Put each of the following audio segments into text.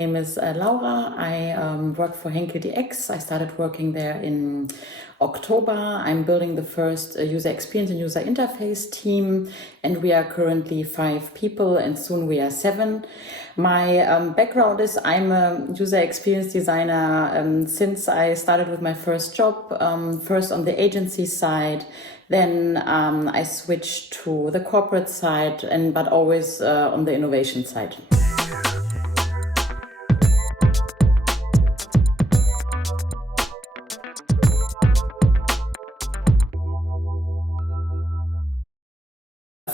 name is Laura. I work for Henkel DX. I started working there in October. I'm building the first user experience and user interface team, and we are currently 5 people, and soon we are 7. My background is I'm a user experience designer since I started with my first job, first on the agency side. Then I switched to the corporate side, but always on the innovation side.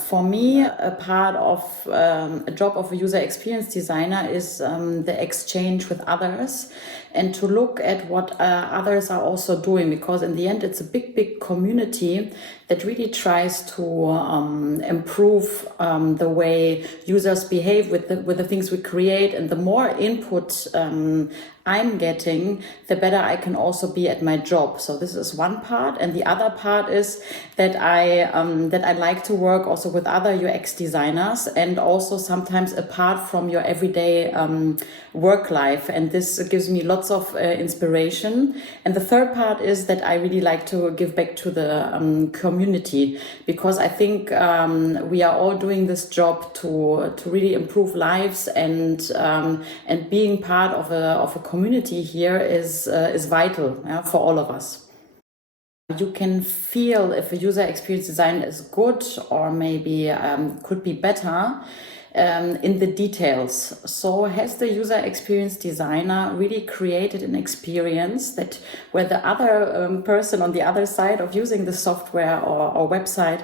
For me, a part of a job of a user experience designer is the exchange with others and to look at what others are also doing, because in the end it's a big community that really tries to improve the way users behave with the things we create. And the more input I'm getting, the better I can also be at my job. So this is one part, and the other part is that I like to work also with other UX designers, and also sometimes apart from your everyday work life. And this gives me lots of inspiration. And the third part is that I really like to give back to the community, because I think we are all doing this job to really improve lives, and being part of a community here is vital, yeah, for all of us. You can feel if a user experience design is good or maybe could be better in the details. So has the user experience designer really created an experience that where the other person on the other side of using the software or website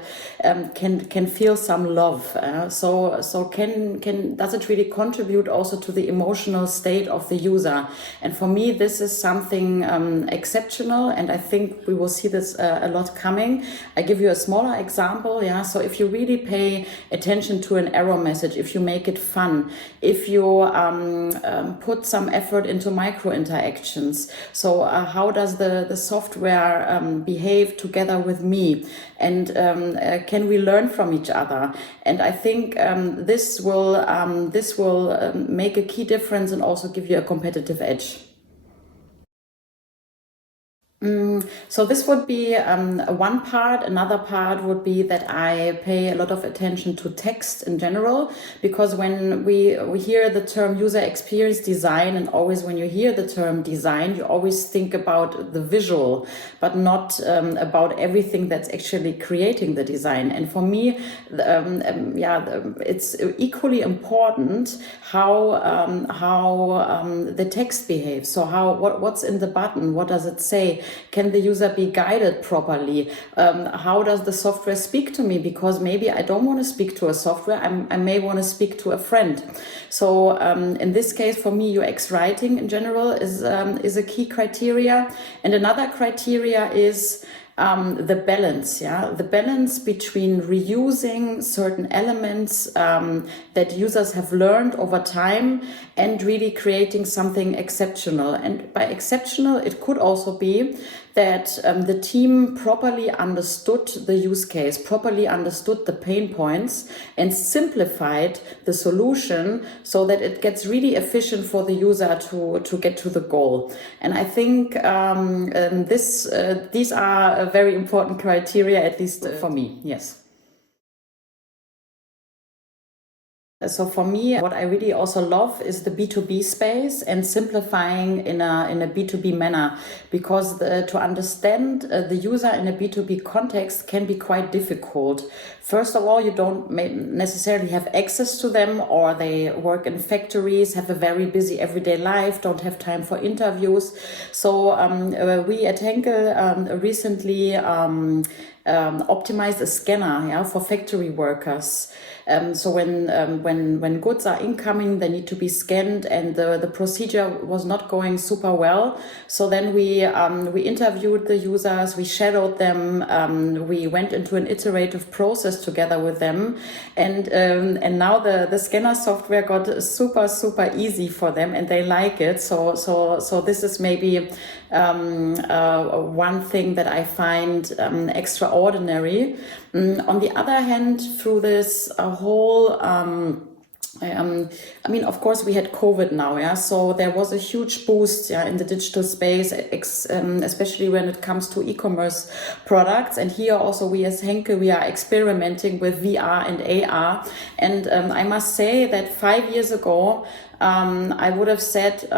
can feel some love? So does it really contribute also to the emotional state of the user? And for me, this is something exceptional, and I think we will see this a lot coming. I give you a smaller example. Yeah, so if you really pay attention to an error message, if you make it fun, if you put some effort into micro interactions, so how does the software behave together with me, and can we learn from each other? And I think this will make a key difference and also give you a competitive edge. So this would be one part. Another part would be that I pay a lot of attention to text in general, because when we hear the term user experience design, and always when you hear the term design, you always think about the visual, but not about everything that's actually creating the design. And for me, it's equally important how the text behaves. So what's in the button? What does it say? Can the user be guided properly? How does the software speak to me? Because maybe I don't want to speak to a software, I may want to speak to a friend. So in this case, for me, UX writing in general is a key criteria. And another criteria is the balance, the balance between reusing certain elements that users have learned over time and really creating something exceptional. And by exceptional, it could also be that the team properly understood the use case, properly understood the pain points, and simplified the solution so that it gets really efficient for the user to get to the goal. And I think these are a very important criteria, at least for me. Yes. So for me, what I really also love is the B2B space and simplifying in a B2B manner, because to understand the user in a B2B context can be quite difficult. First of all, you don't necessarily have access to them, or they work in factories, have a very busy everyday life, don't have time for interviews. So we at Henkel recently optimized a scanner, for factory workers. So when goods are incoming, they need to be scanned, and the procedure was not going super well. So then we interviewed the users, we shadowed them, we went into an iterative process together with them, and now the scanner software got super easy for them, and they like it. So this is maybe one thing that I find extraordinary. On the other hand, through this whole I mean, of course, we had COVID now, yeah. So there was a huge boost, yeah, in the digital space, especially when it comes to e-commerce products. And here also, we as Henkel, we are experimenting with VR and AR. And I must say that 5 years ago, I would have said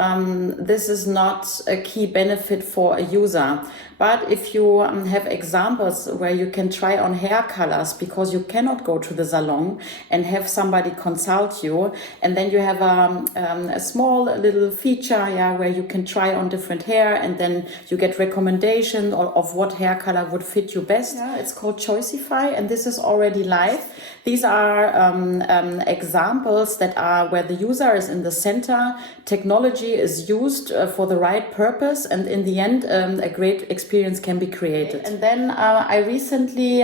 this is not a key benefit for a user. But if you have examples where you can try on hair colors because you cannot go to the salon and have somebody consult you, and then you have a small little feature, yeah, where you can try on different hair, and then you get recommendation of what hair color would fit you best. Yeah, it's called Choicify, and this is already live. These are examples that are where the user is in the center, technology is used for the right purpose, and in the end, a great experience can be created. And then I recently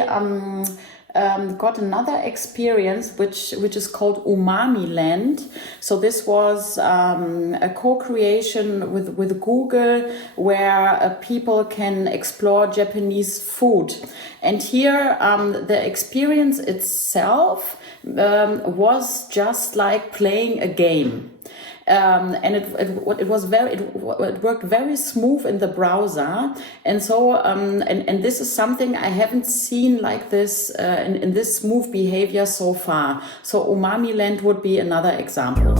got another experience which is called Umami Land. So this was a co-creation with Google where people can explore Japanese food. And here the experience itself was just like playing a game. And it worked very smooth in the browser, and so and this is something I haven't seen like this in this smooth behavior so far. So Umami Land would be another example.